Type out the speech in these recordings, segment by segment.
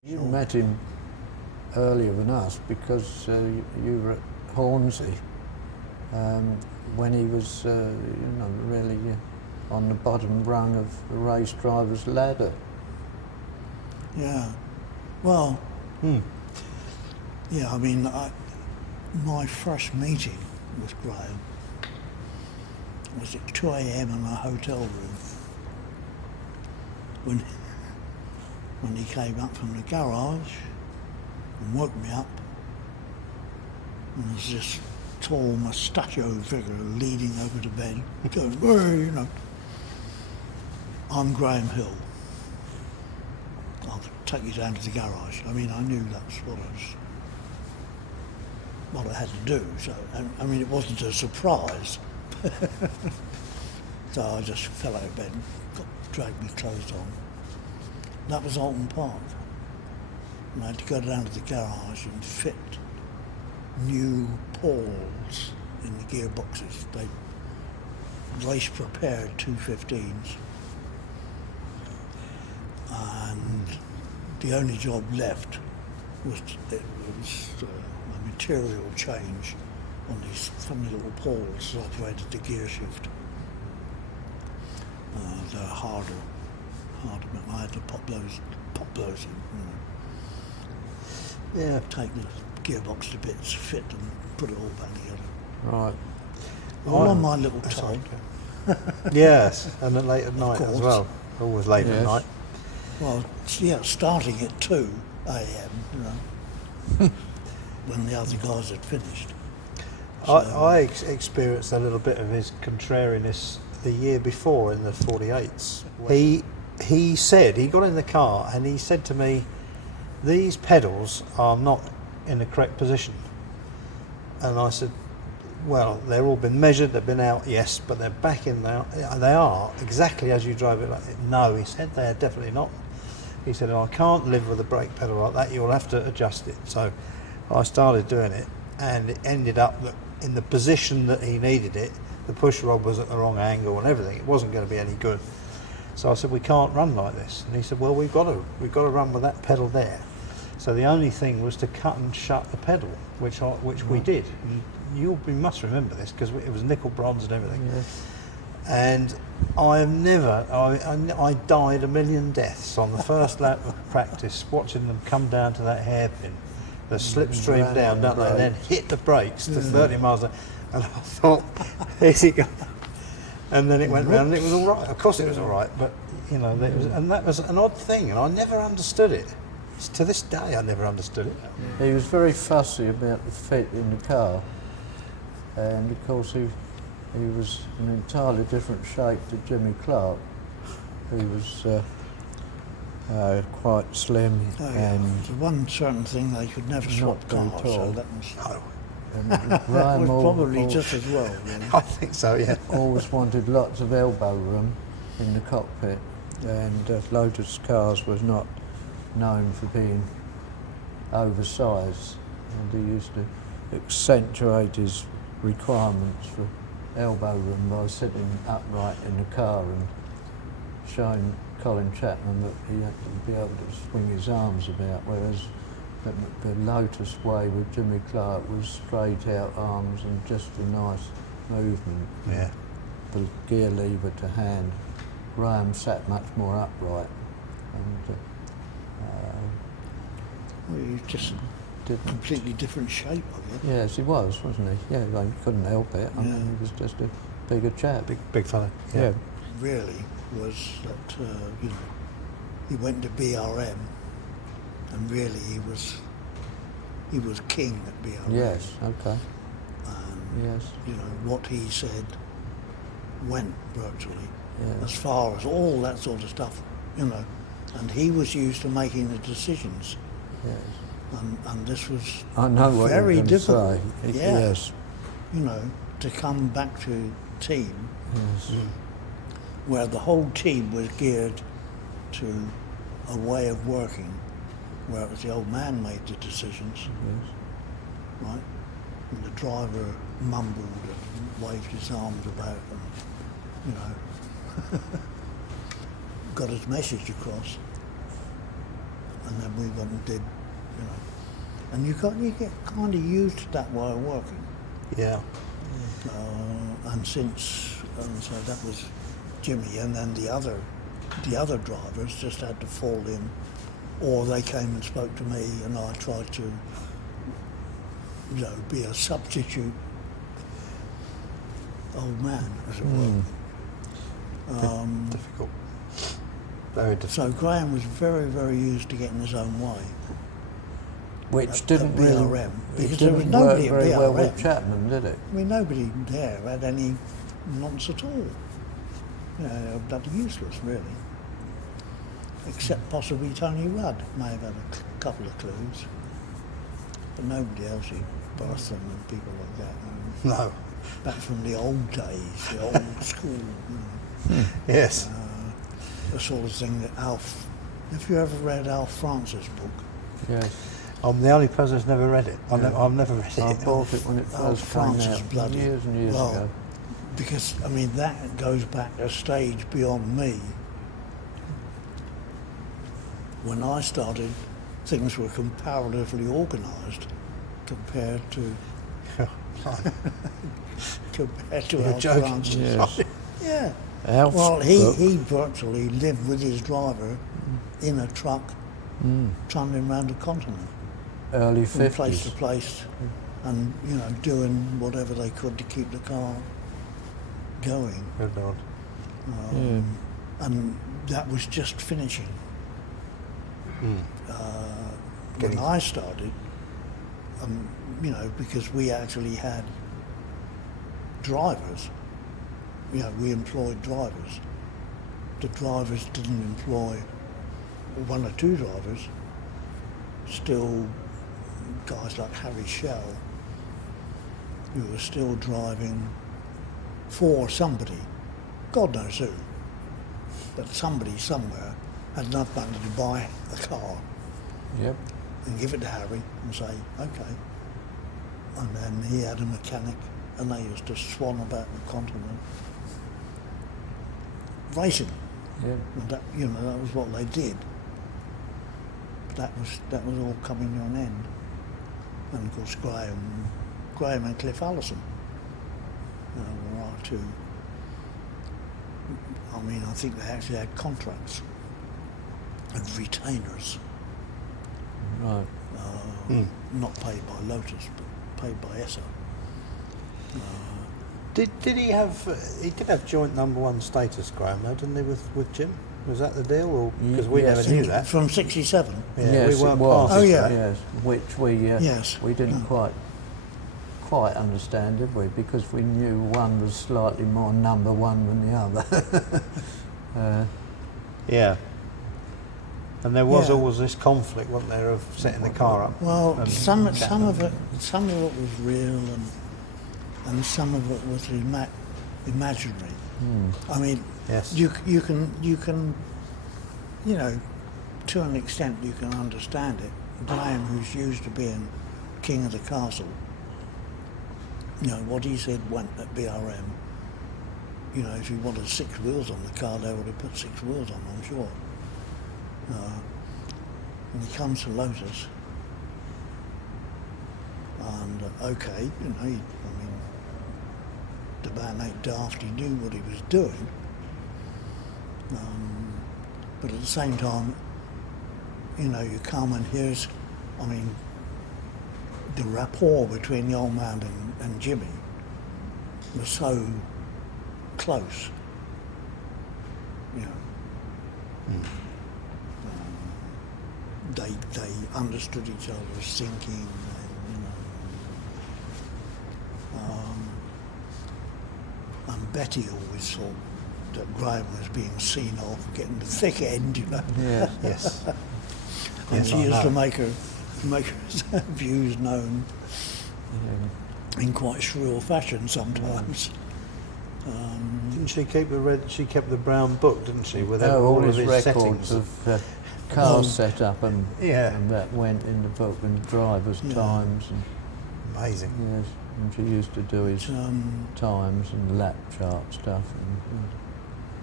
You met him earlier than us because you were at Hornsey when he was, really on the bottom rung of the race driver's ladder. Yeah, well, yeah, I mean, my first meeting with Graham was at 2 a.m. in a hotel room when he came up from the garage and woke me up, and there's this tall mustachioed figure leaning over the bed going, hey, I'm Graham Hill. I'll take you down to the garage. I mean, I knew that's what I had to do. So, I mean, it wasn't a surprise. So I just fell out of bed and dragged my clothes on. That was Alton Park. And I had to go down to the garage and fit new pawls in the gearboxes. They race prepared 215s. And the only job left was a material change on these funny little pawls that operated the gear shift. They're harder. I had to pop those in. Yeah. Take the gearbox to bits, fit them, put it all back together. Right. All on my little Todd. Yes, and then late at night as well. Always late at night. Well, yeah, starting at 2 a.m. When the other guys had finished. So, I experienced a little bit of his contrariness the year before in the 48s. He said, he got in the car and he said to me, these pedals are not in the correct position. And I said, well, they've all been measured, they've been out, yes, but they're back in now. They are exactly as you drive it. No, he said, they're definitely not. He said, I can't live with a brake pedal like that, you'll have to adjust it. So I started doing it, and it ended up that in the position that he needed it, the push rod was at the wrong angle and everything. It wasn't going to be any good. So I said, we can't run like this. And he said, well, we've got to run with that pedal there. So the only thing was to cut and shut the pedal, which we did. You must remember this because it was nickel bronze and everything. Yes. And I died a million deaths on the first lap of practice, watching them come down to that hairpin, the slipstream down, don't they, and then hit the brakes to 30 miles an hour. And I thought, here's it go. And then it went round and it was all right. Of course it was all right, but, that was an odd thing, and I never understood it. To this day, I never understood it. He was very fussy about the fit in the car, and of course he was an entirely different shape to Jimmy Clark, who was quite slim and the one certain thing they could never swap very cars, tall. so that was, and Graham was probably just as well. Really. I think so, yeah. always wanted lots of elbow room in the cockpit, and Lotus cars was not known for being oversized, and he used to accentuate his requirements for elbow room by sitting upright in the car and showing Colin Chapman that he had to be able to swing his arms about, whereas the Lotus way with Jimmy Clark was straight out arms and just a nice movement. Yeah. The gear lever to hand. Graham sat much more upright, and He just completely different shape of it. yes, he was, wasn't he? Yeah, he couldn't help it. I mean, he was just a bigger chap. Big fella. Yeah. Really was that he went to BRM, and really he was king at BRM. Yes. Okay. And Yes. what he said went virtually, Yeah. as far as all that sort of stuff, and he was used to making the decisions. Yes. And this was I know what very you're going to difficult. say. Yeah. Yes. To come back to team Yes. where the whole team was geared to a way of working where it was the old man made the decisions, Yes. right? And the driver mumbled and waved his arms about and, got his message across. and then we went and did, you know, and you get kind of used to that way of working. Yeah. And since, and so that was Jimmy, and then the other drivers just had to fall in, or they came and spoke to me, and I tried to, you know, be a substitute old man, as it were. Difficult. Very difficult. So Graham was very, very used to getting his own way. Which didn't really BRM, because it there was didn't nobody work at very well with BRM. Chapman, did it? I mean, nobody there had any nonce at all. You know, bloody useless, really. Except possibly Tony Rudd may have had a couple of clues, but nobody else. Bartham and people like that. No. Back from the old days, the old school. You know, Yes. the sort of thing that Alf. Have you ever read Alf Francis' book? Yes. I'm the only person that's never read it. I've never read I it. bought it when it first came Francis out, bloody years and years ago. Because I mean that goes back a stage beyond me. When I started, things were comparatively organised compared to You're Alf joking. Francis. Yes. Yeah. Alf's Well, book. he virtually lived with his driver in a truck, trundling around the continent, Early from place to 50s. place, and you know, doing whatever they could to keep the car going. Good Lord. And that was just finishing. When Getting- I started, you know, because we actually had drivers, you know, we employed drivers. The drivers didn't employ one or two drivers, still guys like Harry Shell, who were still driving for somebody, God knows who, but somebody somewhere had enough money to buy a car Yep. and give it to Harry and say, okay. And then he had a mechanic and they used to swan about the continent racing. Yep. And that, you know, that was what they did. But that was all coming to an end. And of course Graham and Cliff Allison were our two. I mean, I think they actually had contracts and retainers, Right. not paid by Lotus, but paid by ESSA. Did he have? He did have joint #1 status, Graham, though, didn't he, with Jim? Was that the deal, or because we Yes. never knew that? From '67. Yeah, Yes, we weren't it was. part Oh, of yeah. that. Yes, which we Yes. we didn't quite understand, did we? Because we knew one was slightly more #1 than the other. Yeah. And there was Yeah. always this conflict, wasn't there, of setting the car up. Well, and some of Chapman. it was real, and some of it was imaginary. I mean, Yes. you can, you know, to an extent you can understand it. Graham, who's used to being king of the castle, you know, what he said went at BRM. You know, if he wanted 6 wheels on the car, they would have put 6 wheels on, I'm sure. When he comes to Lotus, and okay, you know, I mean, the man ain't daft, he knew what he was doing, but at the same time, you know, you come and here's, I mean, the rapport between the old man and Jimmy was so close, you know. They understood each other's thinking, and, you know. And Betty always thought that Graham was being seen off, getting the thick end, you know. Yeah. Yes. And Yes, she I used to know. make her views known in quite shrill fashion sometimes. Didn't she keep the red? She kept the brown book, didn't she, with All of his his records settings? of cars set up and Yeah. and that went in the book, and drivers' Yeah. times, and Amazing. yes, and she used to do his But, times and lap chart stuff. And,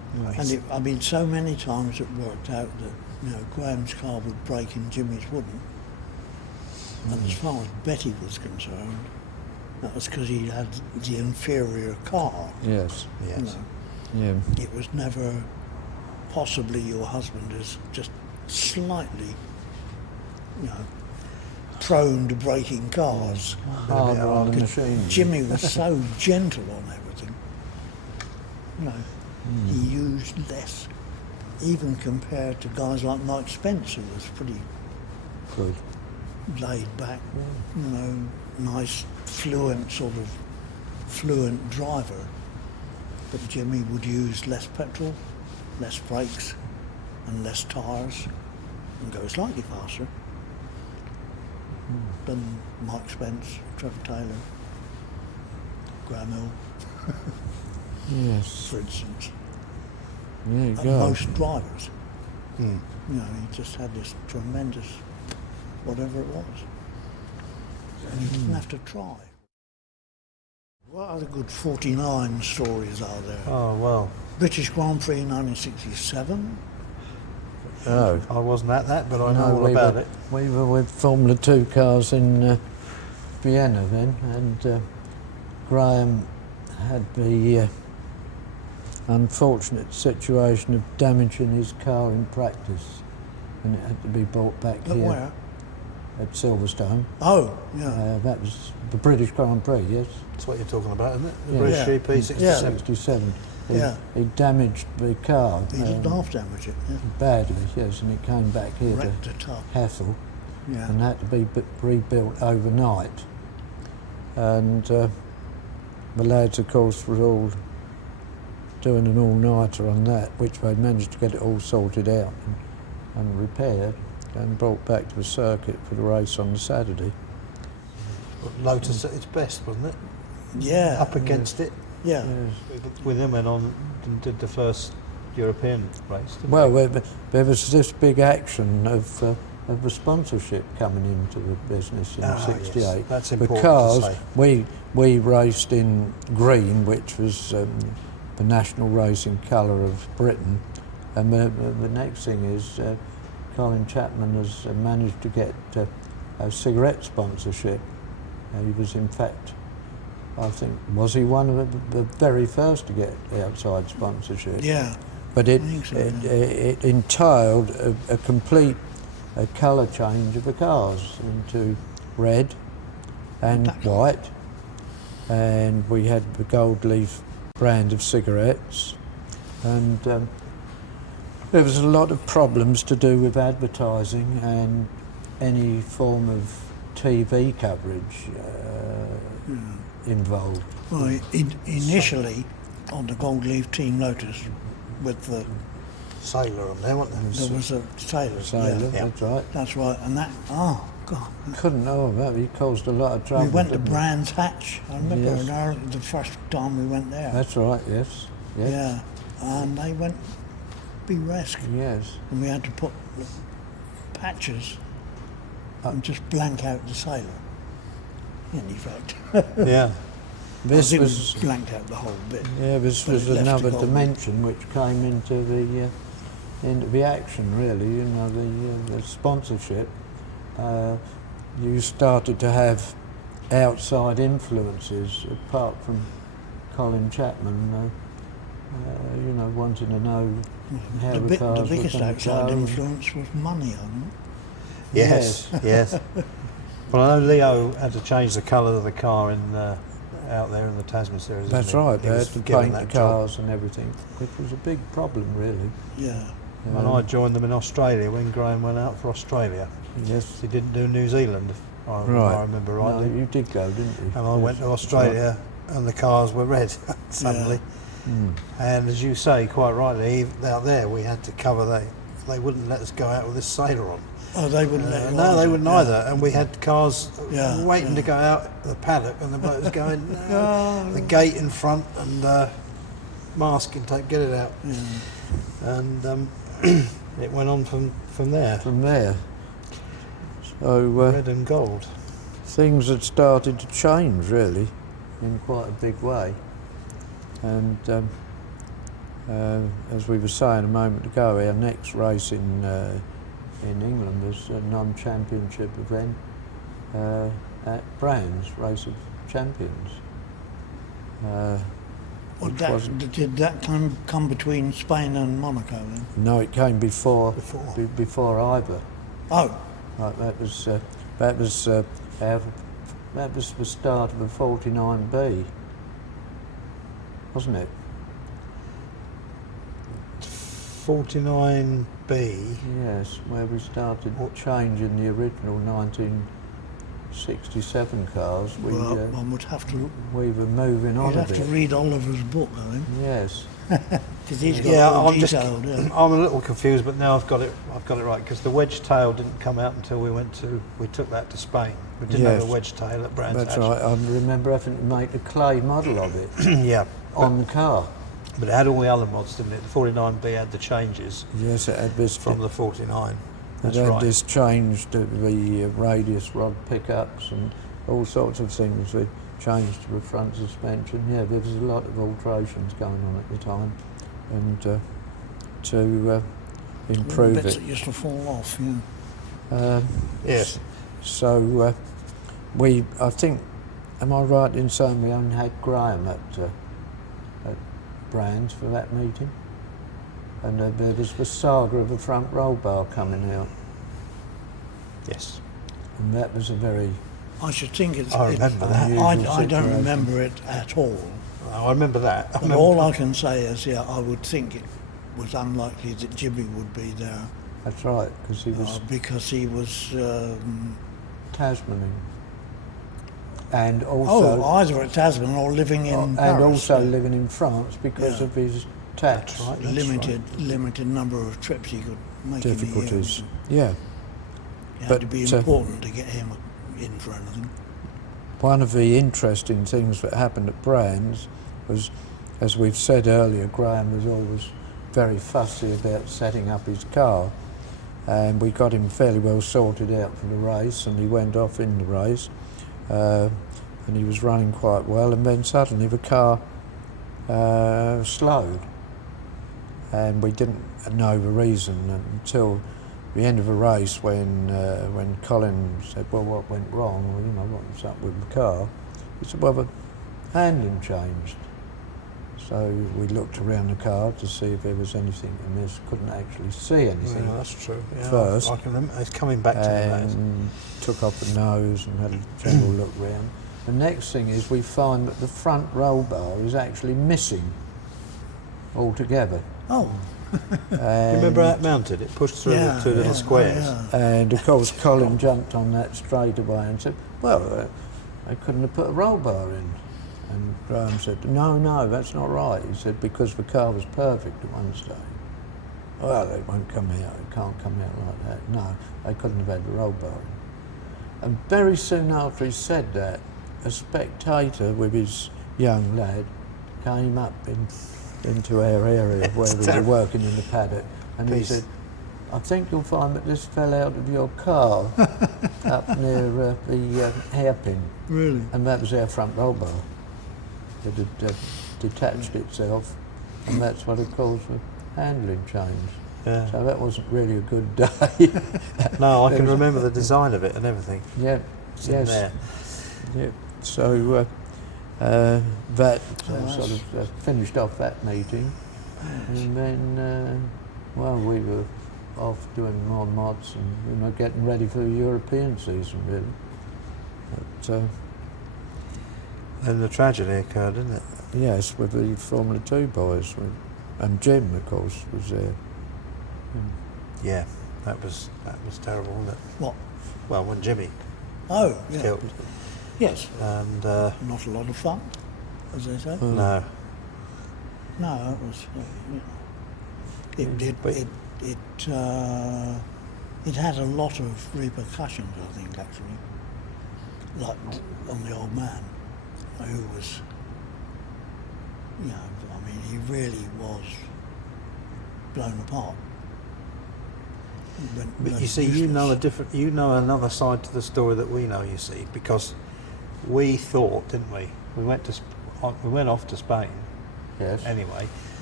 And I mean, so many times it worked out that, you know, Graham's car would break and Jimmy's wouldn't. And as far as Betty was concerned, that was because he had the inferior car. Yes. You Yes. know. Yeah. It was never possibly your husband is just slightly, you know, prone to breaking cars. Harder on the Because machine. Jimmy was so gentle on everything. You know, he used less, even compared to guys like Mike Spence, who was pretty Good. laid back, you know, nice, fluent driver. But Jimmy would use less petrol, less brakes, and less tyres, and go slightly faster than Mike Spence, Trevor Taylor, Graham Hill, Yes. for instance, Yeah, you and go. most drivers. You know, he just had this tremendous, whatever it was, and he didn't have to try. What other good 49 stories are there? Oh, well, British Grand Prix 1967. Oh. I wasn't at that, but I know all we about were, it. We were with Formula 2 cars in Vienna then, and Graham had the unfortunate situation of damaging his car in practice, and it had to be brought back But here where? at Silverstone. Oh, yeah. That was the British Grand Prix, yes? That's what you're talking about, isn't it? The Yeah. British Yeah. GP 67. Yeah. 67. Yeah. He damaged the car He didn't half damage it. Yeah. badly, yes, and it came back here Wrecked to the top. Hassel. Yeah. And had to be rebuilt overnight. And the lads, of course, were all doing an all-nighter on that, which they managed to get it all sorted out and repaired and brought back to the circuit for the race on the Saturday. Lotus at its best, wasn't it? Yeah. Up against it. Yeah. With him went on and did the first European race, didn't Well, there was this big action of the sponsorship coming into the business in yes. '68. That's important to because say. we raced in green, which was the national racing colour of Britain, and the next thing is Colin Chapman has managed to get a cigarette sponsorship. He was, in fact, I think, was he one of the very first to get outside sponsorship? Yeah. But it I think so, yeah. it entailed a complete colour change of the cars into red and That's white, and we had the Gold Leaf brand of cigarettes, and there was a lot of problems to do with advertising and any form of TV coverage involved. Well, initially, on the Gold Leaf Team Lotus, with the Sailor on there, wasn't there? there was a sailor. Sailor, Yeah. that's right. That's right. And that, oh God, Couldn't know about it. It caused a lot of trouble. we went to didn't it? Brands Hatch. I remember Yes. in Ireland, the first time we went there. That's right. Yes. Yes. Yeah, and they went be-resque, Yes. and we had to put patches and just blank out the sailor. In effect, Yeah. This it was blanked out the whole bit. yeah. This but was it left another the gold. dimension which came into the action. Really, you know, the sponsorship. You started to have outside influences apart from Colin Chapman. You know, wanting to know how The, the, the cars biggest were going to outside go. influence was money on Yes. Yes. Well, I know Leo had to change the colour of the car in out there in the Tasman series. That's didn't he? right. He They had was to given paint the that job. cars and everything, which was a big problem, really. Yeah. When I joined them in Australia, when Graham went out for Australia, Yes. he didn't do New Zealand, if I remember No, rightly. you did go, didn't you? And I went to Australia, and the cars were red suddenly. And as you say, quite rightly, out there we had to cover that. They wouldn't let us go out with this sailor on. Oh, they wouldn't let you No, they either. wouldn't Yeah. either. And we had cars Yeah, waiting to yeah. go out the paddock, and the bloke was going, no, the gate in front, and masking tape, get it out. And it went on from there, From there. So red and gold. things had started to change, really, in quite a big way. And as we were saying a moment ago, our next race in England was a non-championship event at Brands, Race of Champions. Did that come between Spain and Monaco then? No, it came before either. Oh, Right, that was the start of the 49B, wasn't it? 49B. Yes, where we started changing the original 1967 cars. one would have to. We were moving on You'd a have to bit. read Oliver's book, I think, Yes. because he's got it Yeah, all I'm just. detailed. Yeah. I'm a little confused, but now I've got it right because the wedge tail didn't come out until we took that to Spain. We didn't have a Yes. wedge tail at Brands That's Hatch. right. I remember having to make a clay model of it Yeah, on the car. but it had all the other mods, didn't it? The 49B had the changes Yes, it had this. from the 49. It That's had right. this changed the radius rod pickups and all sorts of things. We changed to the front suspension. Yeah, there was a lot of alterations going on at the time, and to improve Bits it. that used to fall off. Yeah. Yes. So I think, am I right in saying we only had Graham at Brands for that meeting? And there was the saga of the front roll bar coming out, Yes. and that was a very I should think it's. I remember that. I Unusual don't situation. remember it at all. I remember that. But all I can say is, yeah, I would think it was unlikely that Jimmy would be there That's right, because he was because he was. Tasmaning, and also Either at Tasman or living in and Paris. also living in France because Yeah. of his tax That's right. limited number of trips he could make difficulties. in Yeah, a year. It had But, to be important to get him in for anything. one of the interesting things that happened at Brands was, as we've said earlier, Graham was always very fussy about setting up his car, and we got him fairly well sorted out for the race, and he went off in the race, and he was running quite well, and then suddenly the car slowed, and we didn't know the reason until the end of the race when Colin said, well, what went wrong, or what was up with the car? He said, well, the handling changed. So we looked around the car to see if there was anything amiss. Couldn't actually see anything. Yeah, that's true. Yeah, First. I can remember. It's coming back to me. That is. And took off the nose and had a general look round. The next thing is we find that the front roll bar is actually missing altogether. Oh, You remember how it mounted? It pushed through the two little squares. Oh, yeah. And of course Colin jumped on that straight away and said, well, they couldn't have put a roll bar in. And Graham said, no, that's not right. He said, because the car was perfect at one stage. Well, it won't come out, it can't come out like that. No, they couldn't have had the roll bar in. And very soon after he said that, a spectator with his young lad came up into our area where we were working in the paddock, and he said, I think you'll find that this fell out of your car up near the hairpin. Really? And that was our front roll bar. It had detached itself, and that's what it caused the handling change. Yeah. So that wasn't really a good day. No, I can remember the design of it and everything. Yeah, It's in yes. there. Yeah. So that nice. sort of finished off that meeting, and then we were off doing more mods and getting ready for the European season really. But Then the tragedy occurred, didn't it? yes, with the Formula 2 boys, and Jim of course was there. Yeah, that was terrible, wasn't it? What? Well, when Jimmy Oh, yeah. killed, Yes. and Not a lot of fun, as they say. no, No, it was. It had a lot of repercussions, I think, actually. Like on the old man, who was, he really was blown apart. but you see, you know another side to the story that we know. You see, because we thought, didn't we? We went off to Spain Yes. anyway,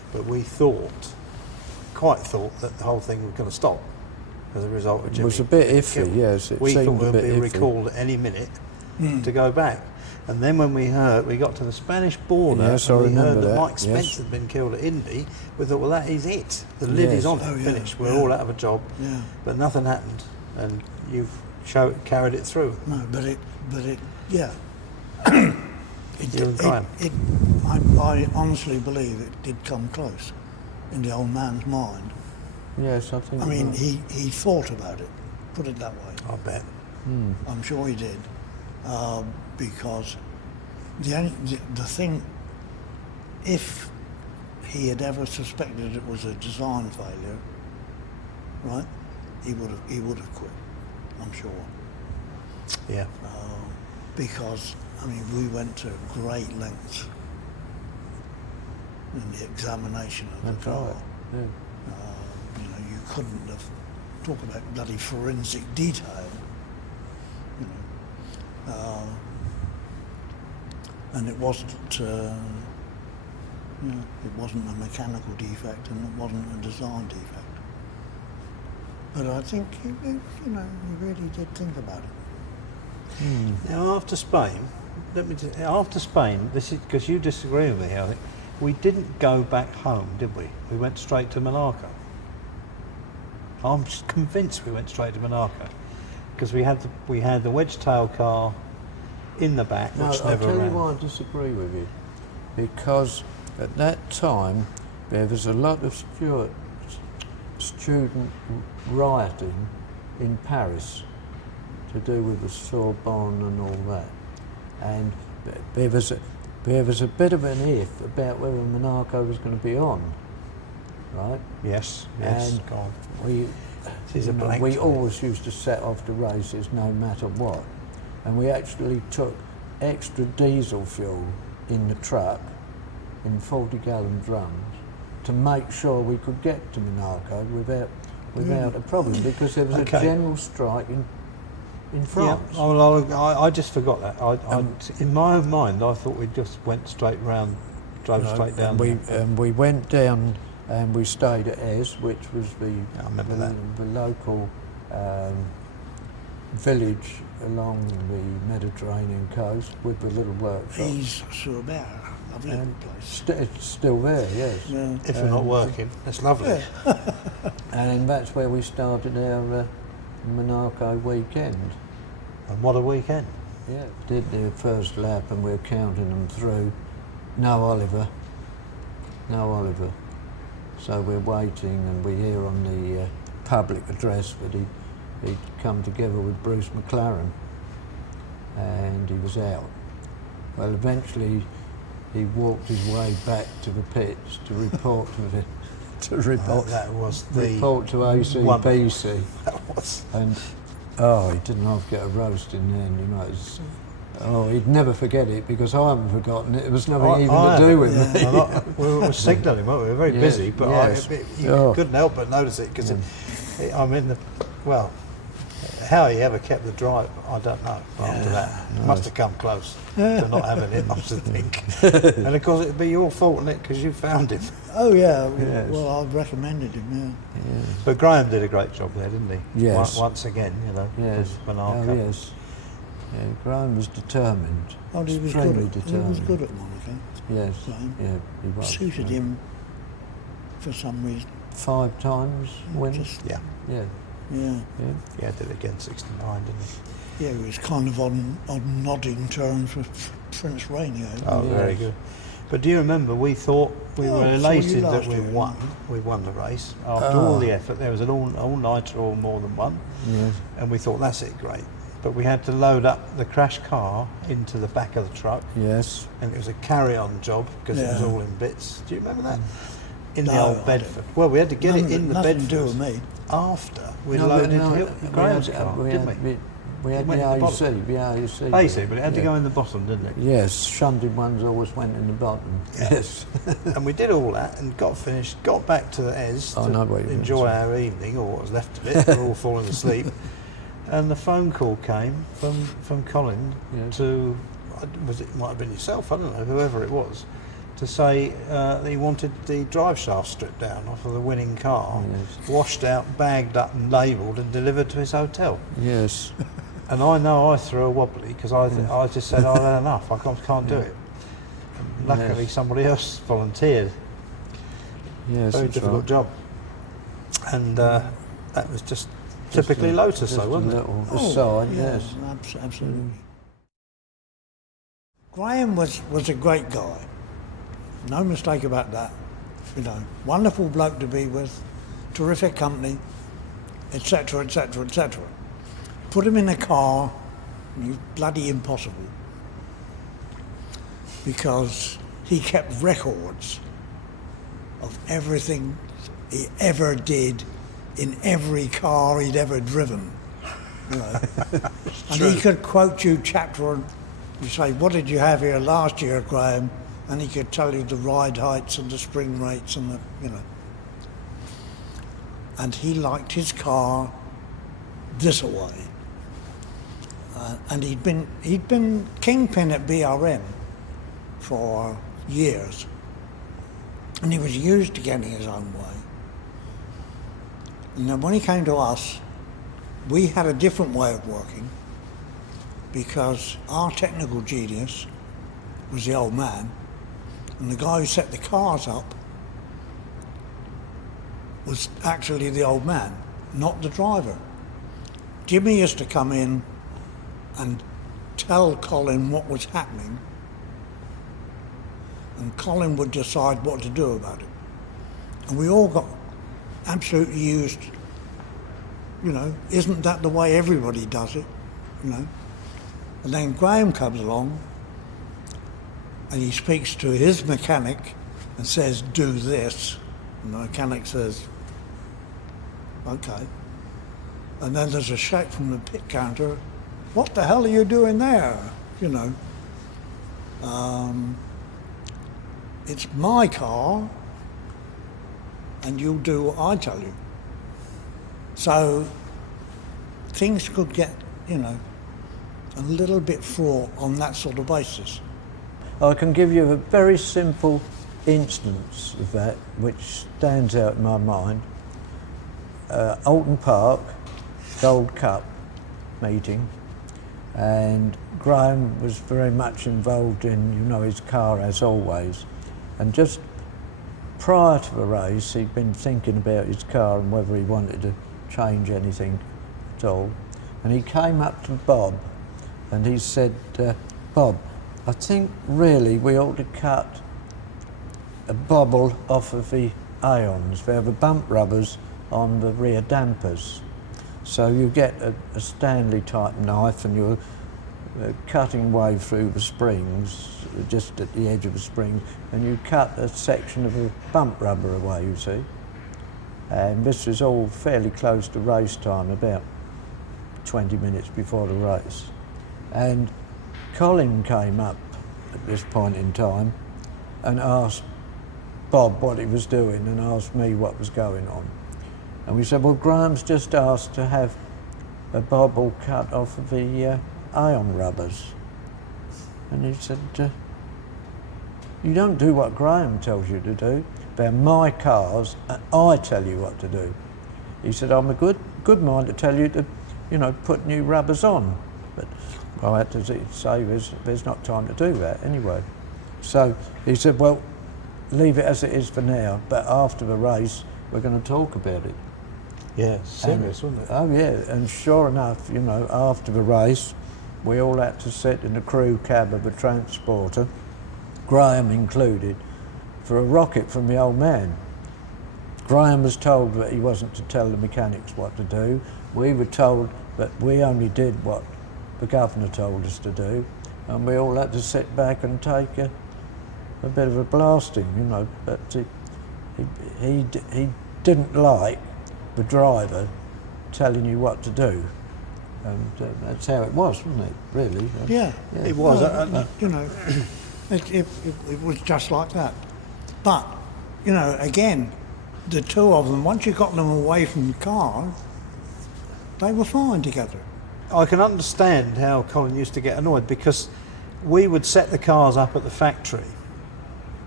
but we quite thought that the whole thing was going to stop as a result of It Jimmy. was a bit getting iffy, killed. yes. It We thought seemed a we'd bit be iffy. recalled at any minute to go back. And then when we got to the Spanish border, Yes, and I we heard remember that that, Mike Spence yes. had been killed at Indy, we thought, well, that is it. The lid is Yes. on it, Oh, yeah, finished. We're yeah. all out of a job. Yeah. But nothing happened, and you've carried it through. No, but it, yeah. You and Graham. I honestly believe it did come close in the old man's mind. Yes, I think. I mean, right. he thought about it, put it that way. I bet. I'm sure he did, because the thing, if he had ever suspected it was a design failure, right, he would have quit. I'm sure, Yeah. because I mean we went to great lengths in the examination of That's the car. right. Yeah. You know, you couldn't have talk about bloody forensic detail. You know, and it wasn't. You know, it wasn't a mechanical defect, and it wasn't a design defect. But I think you know he really did think about it. Now, after Spain, after Spain, this is because you disagree with me, I think, we didn't go back home, did we? We went straight to Monaco. I'm just convinced we went straight to Monaco because we had the wedge tail car in the back, No, which I'll never tell you ran. why I disagree with you. Because at that time there was a lot of student rioting in Paris to do with the Sorbonne and all that, and there was a bit of an if about whether Monaco was going to be on, right? Yes, And go on. We This is a you know, blank we to me. always used to set off the races no matter what, and we actually took extra diesel fuel in the truck in 40-gallon drums to make sure we could get to Monaco without a problem, because there was Okay. a general strike in France. Yeah, well, I just forgot that. In my own mind, I thought we just went straight round, drove No, straight down. and we went down and we stayed at Ez, which was I remember that. the local village along the Mediterranean coast with the little workshop. He's Sorbert, lovely little place. It's still there, yes. Yeah. If we're not working, that's lovely. And that's where we started our Monaco weekend. And what a weekend! Yeah, did the first lap and we're counting them through. No Oliver. So we're waiting and we hear on the public address that he'd come together with Bruce McLaren and he was out. Well, eventually he walked his way back to the pits to report That was the report to ACBC. That was. And he didn't half get a roast in then, you know. He'd never forget it because I haven't forgotten it. It was nothing even to do with me. We were signalling, weren't we? We were very Yes, busy, but yes. you couldn't help but notice it because I'm in the. Well, how he ever kept the drive, I don't know. After that, must have come close to not having it, I should think. And of course, it'd be your fault, Nick, because you found him. Oh yeah, Yes. well I've recommended him, Yeah. But Graham did a great job there, didn't he? Yes. Once again, you know. Yes. with Monaco. Oh, yes. Yeah, Graham was determined. yeah. He was Extremely good. He determined. was good at Monaco. Yes. Graham. Yeah, he was. Suited yeah. him for some reason. 5 times wins. Just, Yeah. Yeah. yeah, Yeah, did it again 69, didn't he? yeah. He was kind of on nodding terms with Prince Rainier. Oh, Yes. very good. But do you remember, we thought we were saw you elated that last we year. won. We won the race. After all the effort, there was an all-nighter or more than one. Yes. And we thought, that's it, great. But we had to load up the crash car into the back of the truck. Yes. And it was a carry-on job because it was Yeah. all in bits. Do you remember that? In the No, old I Bedford. Well, we had to get it in the nothing Bedford to do with me. after we No, loaded no, Graham's car, didn't we? We had It the went in the AUC. AC, but it had to Yeah. go in the bottom, didn't it? Yes, shunted ones always went in the bottom. Yes. And we did all that and got finished, got back to the Ez I know what to you enjoy mean. our evening, or what was left of it. We were all falling asleep. And the phone call came from Colin Yes. to, might have been yourself, I don't know, whoever it was, to say that he wanted the drive shaft stripped down off of the winning car, Yes. washed out, bagged up and labelled and delivered to his hotel. Yes. And I know I threw a wobbly because I just said I've had enough, I can't do Yeah. it. And luckily Yes. somebody else volunteered. Yes. Very that's difficult right. job. And that was just typically Lotus just though, wasn't a it? little aside, yeah, yes. absolutely. Graham was a great guy. No mistake about that. You know, wonderful bloke to be with, terrific company, etc., etc., etc. Put him in a car, and he's bloody impossible. Because he kept records of everything he ever did in every car he'd ever driven. You know. And he could quote you chapter and you say, what did you have here last year, Graham? And he could tell you the ride heights and the spring rates and the, you know. And he liked his car this way. And he'd been kingpin at BRM for years. And he was used to getting his own way. You know, when he came to us, we had a different way of working because our technical genius was the old man, and the guy who set the cars up was actually the old man, not the driver. Jimmy used to come in and tell Colin what was happening, and Colin would decide what to do about it. And we all got absolutely used, you know, isn't that the way everybody does it, you know? And then Graham comes along and he speaks to his mechanic and says, do this. And the mechanic says, okay. And then there's a shout from the pit counter, what the hell are you doing there? You know, it's my car and you'll do what I tell you. So things could get, you know, a little bit fraught on that sort of basis. I can give you a very simple instance of that, which stands out in my mind. Alton Park, Gold Cup meeting, and Graham was very much involved in, you know, his car as always. And just prior to the race, he'd been thinking about his car and whether he wanted to change anything at all. And he came up to Bob and he said, Bob, I think really we ought to cut a bobble off of the ions. They have the bump rubbers on the rear dampers. So you get a Stanley type knife and you're cutting away through the springs, just at the edge of the spring, and you cut a section of the bump rubber away, you see. And this was all fairly close to race time, about 20 minutes before the race. And Colin came up at this point in time and asked Bob what he was doing and asked me what was going on. And we said, well, Graham's just asked to have a bobble cut off of the ion rubbers. And he said, you don't do what Graham tells you to do. They're my cars and I tell you what to do. He said, I'm a good mind to tell you to, you know, put new rubbers on. But I had to say there's not time to do that anyway. So he said, well, leave it as it is for now, but after the race, we're going to talk about it. Yeah, serious, wasn't it? Oh yeah, and sure enough, you know, after the race, we all had to sit in the crew cab of a transporter, Graham included, for a rocket from the old man. Graham was told that he wasn't to tell the mechanics what to do. We were told that we only did what the governor told us to do, and we all had to sit back and take a bit of a blasting, you know. But he didn't like the driver telling you what to do, and that's how it was, wasn't it? Really? Yeah, It was. You know, it was just like that. But, you know, again, the two of them, once you got them away from the car, they were fine together. I can understand how Colin used to get annoyed because we would set the cars up at the factory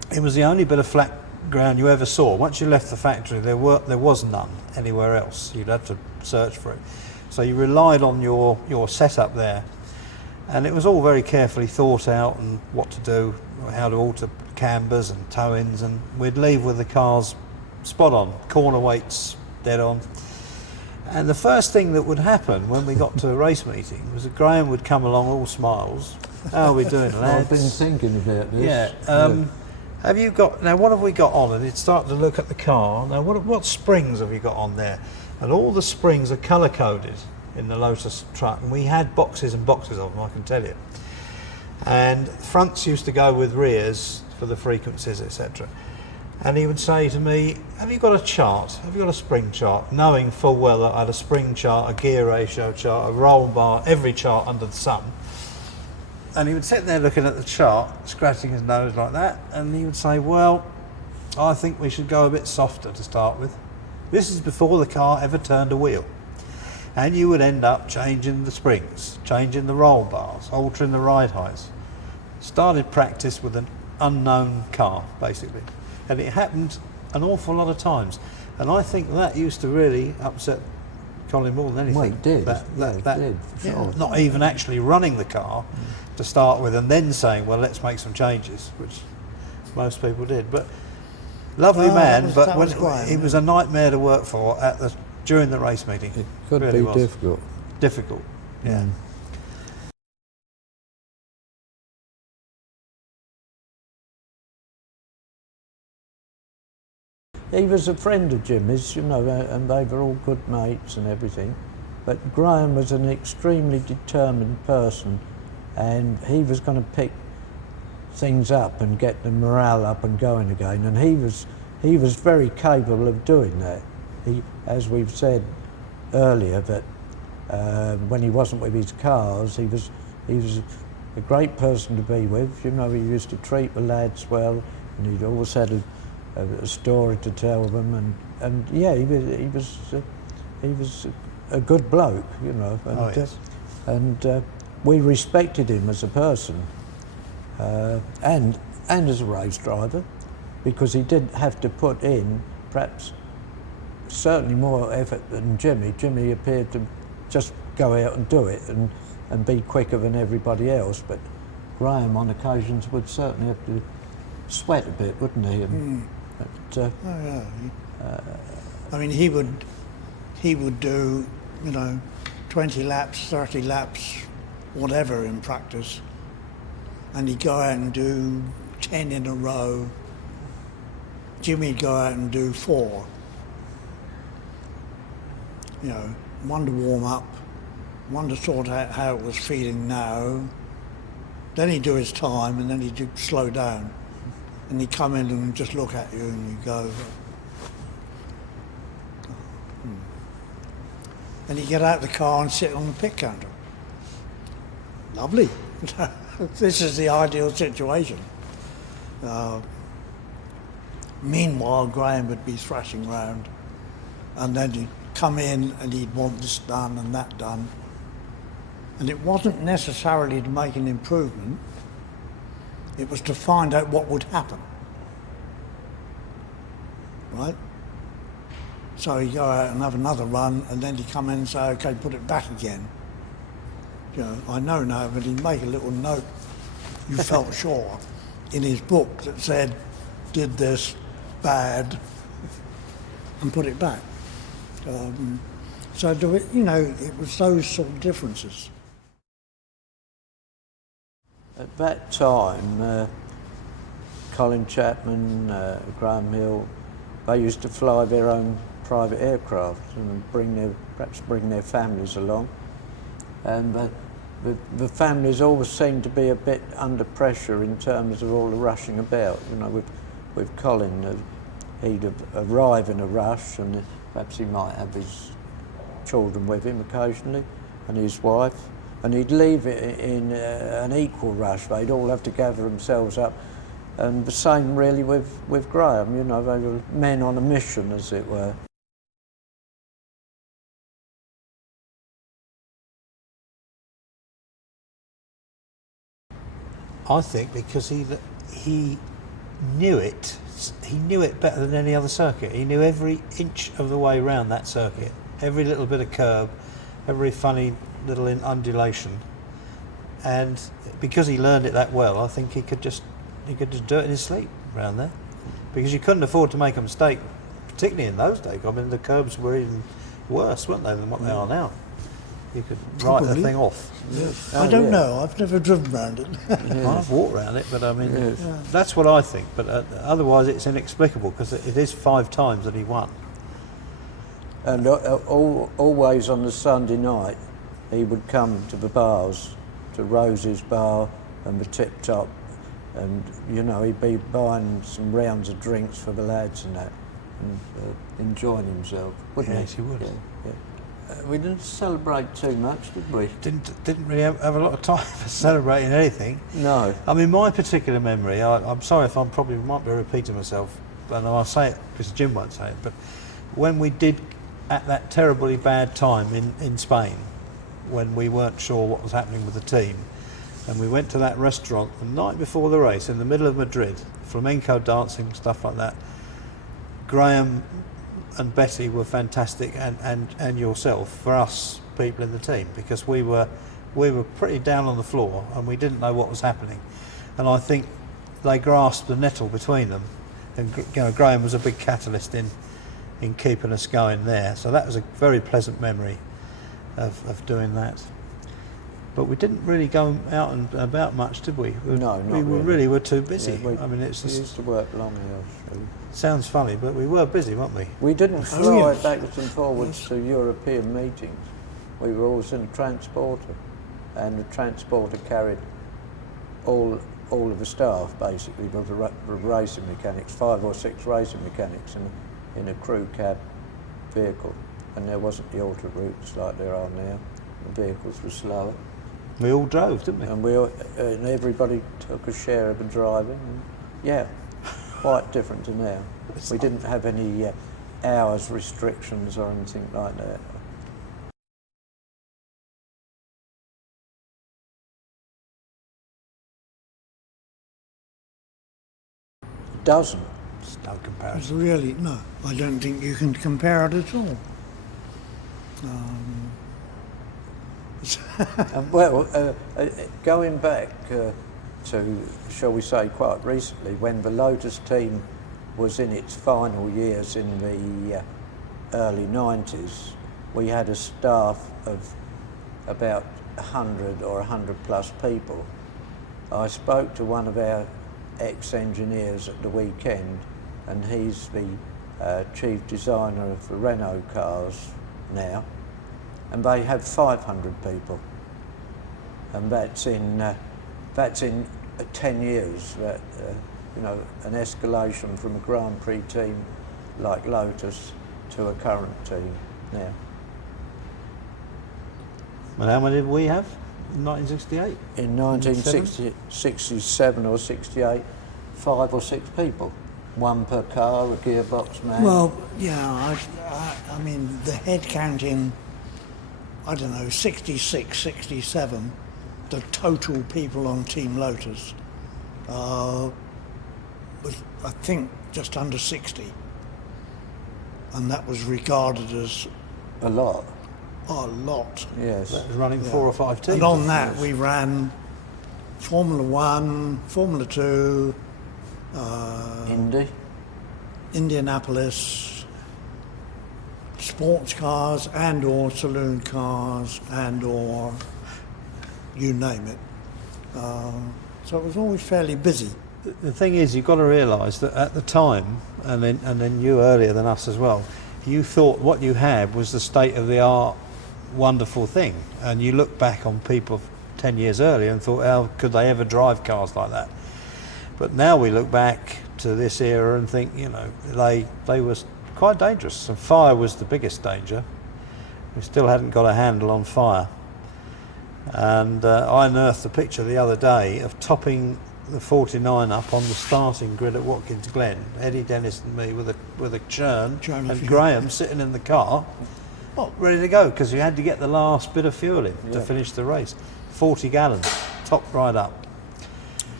It was the only bit of flat ground you ever saw. Once you left the factory, there was none anywhere else. You'd have to search for it. So you relied on your setup there, and it was all very carefully thought out and what to do, how to alter cambers and toe-ins, and we'd leave with the cars spot on, corner weights dead on. And the first thing that would happen when we got to a race meeting was that Graham would come along all smiles. How are we doing, lads? I've been thinking about this. Yeah. Have you got, now what have we got on? And he'd start to look at the car. Now what springs have you got on there? And all the springs are colour coded in the Lotus truck. And we had boxes and boxes of them, I can tell you. And fronts used to go with rears for the frequencies, etc. And he would say to me, have you got a chart? Have you got a spring chart? Knowing full well that I had a spring chart, a gear ratio chart, a roll bar, every chart under the sun. And he would sit there looking at the chart, scratching his nose like that, and he would say, well, I think we should go a bit softer to start with. This is before the car ever turned a wheel. And you would end up changing the springs, changing the roll bars, altering the ride heights. Started practice with an unknown car, basically. And it happened an awful lot of times. And I think that used to really upset Colin more than anything. Well, it did. That did, for sure. Not even actually running the car to start with, and then saying, well, let's make some changes, which most people did. But lovely man, he was a nightmare to work for during the race meeting. It could really be difficult. Difficult, yeah. He was a friend of Jimmy's, you know, and they were all good mates and everything. But Graham was an extremely determined person, and he was going to pick things up and get the morale up and going again. And he was very capable of doing that. He, as we've said earlier, that when he wasn't with his cars, he was a great person to be with. You know, he used to treat the lads well, and he'd always had a story to tell them, and yeah, he was a good bloke, you know, and we respected him as a person, and as a race driver, because he did have to put in perhaps certainly more effort than Jimmy. Jimmy appeared to just go out and do it and be quicker than everybody else, but Graham on occasions would certainly have to sweat a bit, wouldn't he? But, I mean, he would do, you know, 20 laps, 30 laps, whatever in practice, and he'd go out and do 10 in a row. Jimmy'd go out and do 4. You know, one to warm up, one to sort out how it was feeling now. Then he'd do his time, and then he'd slow down. And he'd come in and just look at you and you go, and he'd get out of the car and sit on the pit counter. Lovely. This is the ideal situation. Meanwhile, Graham would be thrashing around, and then he'd come in and he'd want this done and that done. And it wasn't necessarily to make an improvement. It was to find out what would happen, right? So he'd go out and have another run, and then he'd come in and say, okay, put it back again. You know, I know now, but he'd make a little note, you felt sure, in his book that said, did this bad, and put it back. So, you know, it was those sort of differences. at that time, Colin, Chapman, Graham Hill, they used to fly their own private aircraft and perhaps bring their families along. And the families always seemed to be a bit under pressure in terms of all the rushing about. You know, with Colin, he'd arrive in a rush, and perhaps he might have his children with him occasionally, and his wife, and he'd leave it in an equal rush. They'd all have to gather themselves up. And the same really with Graham, you know, they were men on a mission, as it were. I think because he knew it. He knew it better than any other circuit. He knew every inch of the way round that circuit, every little bit of curb, every funny little undulation. And because he learned it that well, I think he could just do it in his sleep around there, because you couldn't afford to make a mistake, particularly in those days. I mean, the curbs were even worse, weren't they, than what they are now. You could write the thing off. Yes. I don't know. I've never driven around it. I've walked around it, but I mean, that's what I think. But otherwise, it's inexplicable, because it is 5 times that he won. And always on the Sunday night, he would come to the bars, to Rose's bar and the Tip Top, and you know, he'd be buying some rounds of drinks for the lads and that, and enjoying himself, wouldn't he? Yes, he would. Yeah. We didn't celebrate too much, did we? Didn't really have a lot of time for celebrating anything. No. I mean, my particular memory, I'm sorry if I'm probably might be repeating myself, but I'll say it because Jim won't say it, but when we did, at that terribly bad time in Spain, when we weren't sure what was happening with the team, and we went to that restaurant the night before the race in the middle of Madrid, flamenco dancing, stuff like that. Graham and Betty were fantastic, and yourself, for us people in the team, because we were pretty down on the floor and we didn't know what was happening, and I think they grasped the nettle between them, and you know, Graham was a big catalyst in keeping us going there, so that was a very pleasant memory of doing that. But we didn't really go out and about much, did we? No, not we really. were too busy. Yeah, I mean, it's we just, used to work long hours. sounds funny, but we were busy, weren't we? We didn't fly yes. backwards and forwards to European meetings. We were always in a transporter, and the transporter carried all of the staff, basically, the racing mechanics, 5 or 6 racing mechanics in a crew cab vehicle. And there wasn't the auto routes like there are now. The vehicles were slower. We all drove, didn't we? And everybody took a share of the driving. And yeah, quite different to now. We didn't have any hours restrictions or anything like that. Doesn't. It's no It's comparison. really, no, I don't think you can compare it at all. Going back to, shall we say, quite recently, when the Lotus team was in its final years in the early 90s, we had a staff of about 100 or 100 plus people. I spoke to one of our ex-engineers at the weekend, and he's the chief designer of the Renault cars now, and they have 500 people, and that's in 10 years. That you know, an escalation from a Grand Prix team like Lotus to a current team now. And how many did we have in 1968? In 1967 or 68, 5 or 6 people. 1 per car, a gearbox man. Well, yeah, I mean, the head count in, I don't know, 66, 67, the total people on Team Lotus was, I think, just under 60. And that was regarded as A lot. a lot. Yes. That was running 4 or 5 teams. And on that, we ran Formula 1, Formula 2, Indy. Indianapolis, sports cars and or saloon cars and or you name it. So it was always fairly busy. The thing is, you've got to realise that at the time, and then you earlier than us as well, you thought what you had was the state-of-the-art wonderful thing, and you look back on people 10 years earlier and thought, how could they ever drive cars like that? But now we look back to this era and think, you know, they were quite dangerous, and fire was the biggest danger. We still hadn't got a handle on fire. And I unearthed a picture the other day of topping the 49 up on the starting grid at Watkins Glen. Eddie Dennis and me with a churn and Graham sitting in the car, ready to go, because we had to get the last bit of fuel in to finish the race. 40 gallons, top right up.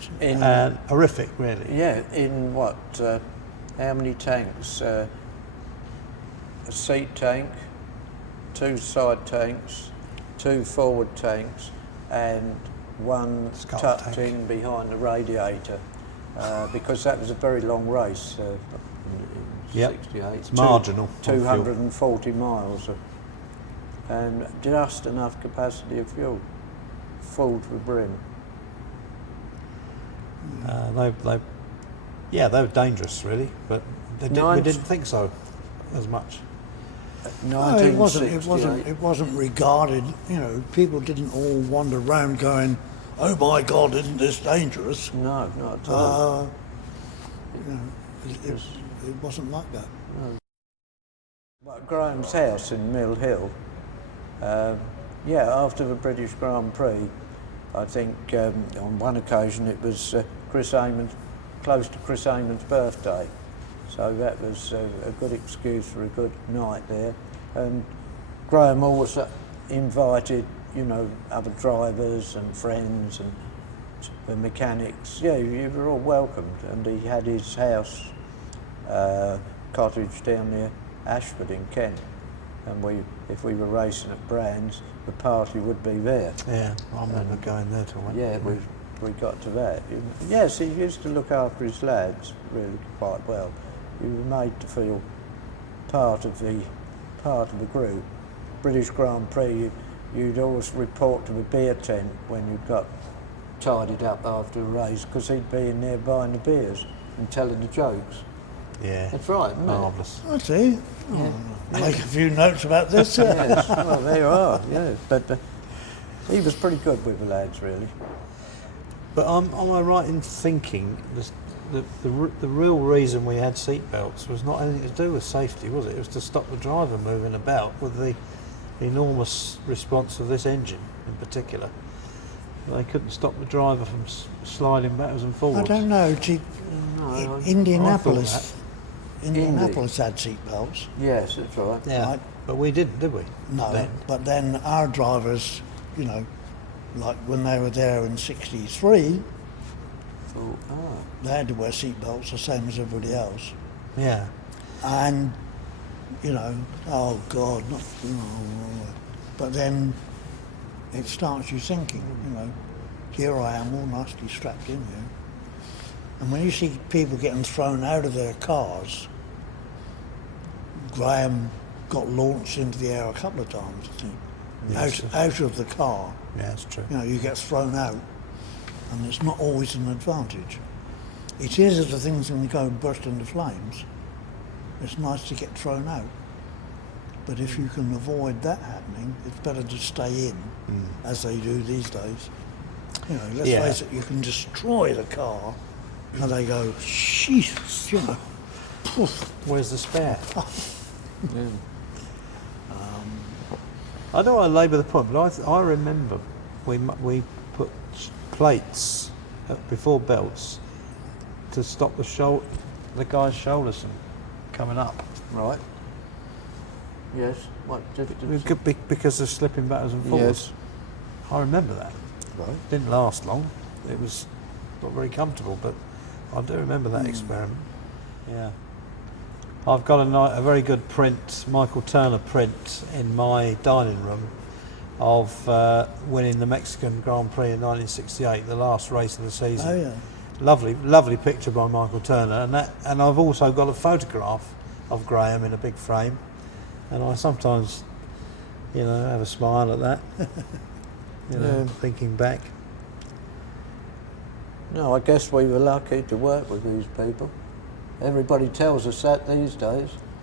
In, horrific, really. yeah, in what, how many tanks? A seat tank, 2 side tanks, 2 forward tanks, and 1 Skull tucked tank. in behind the radiator, because that was a very long race. In Yep. 68. It's marginal on fuel. 240 miles, and just enough capacity of fuel, full to the brim. They were dangerous, really, but we didn't think so as much. No, it wasn't. 1968. It wasn't regarded. You know, people didn't all wander around going, "Oh my God, isn't this dangerous?" No, not at all. You know, it wasn't like that. But Graham's house in Mill Hill, after the British Grand Prix, I think on one occasion it was close to Chris Amond's birthday, so that was a good excuse for a good night there. And Graham always invited, other drivers and friends and the mechanics. Yeah, you were all welcomed, and he had his house, cottage down near Ashford in Kent, and if we were racing at Brands, the party would be there. Yeah, I remember going there to one. Yeah, we got to that. Yes, he used to look after his lads really quite well. You were made to feel part of the group. British Grand Prix, you'd always report to the beer tent when you got tidied up after a race, because he'd be in there buying the beers and telling the jokes. Yeah, That's right, isn't it? marvellous. I see. Yeah. I'll make a few notes about this. Yes, well, there you are, yeah. But he was pretty good with the lads, really. But am I right in thinking the real reason we had seatbelts was not anything to do with safety, was it? It was to stop the driver moving about with the enormous response of this engine in particular. They couldn't stop the driver from sliding backwards and I forwards. don't know. Indianapolis had seatbelts. Yes, that's right. Yeah, Right. but we didn't, did we? No, Then. but then our drivers, like when they were there in '63, they had to wear seatbelts the same as everybody else. Yeah. And, oh God, but then it starts you thinking, here I am all nicely strapped in here. And when you see people getting thrown out of their cars, Graham got launched into the air a couple of times, I think, Yes. out of the car. Yeah, that's true. You get thrown out, and it's not always an advantage. It is if the things when you go and burst into flames. It's nice to get thrown out. But if you can avoid that happening, it's better to stay in, as they do these days. Let's face it, you can destroy the car, and they go, Jesus, poof. Where's the spare? Yeah. I don't want to labour the point, but I remember we put plates before belts to stop the guy's shoulders from coming up. Right. Yes. What? It could be because of slipping backwards and forwards. Yes. I remember that. Right. Didn't last long. It was not very comfortable, but I do remember that experiment. Yeah. I've got a very good print, Michael Turner print, in my dining room of winning the Mexican Grand Prix in 1968, the last race of the season. Oh yeah. Lovely picture by Michael Turner, and I've also got a photograph of Graham in a big frame, and I sometimes, have a smile at that, thinking back. No, I guess we were lucky to work with these people. Everybody tells us that these days.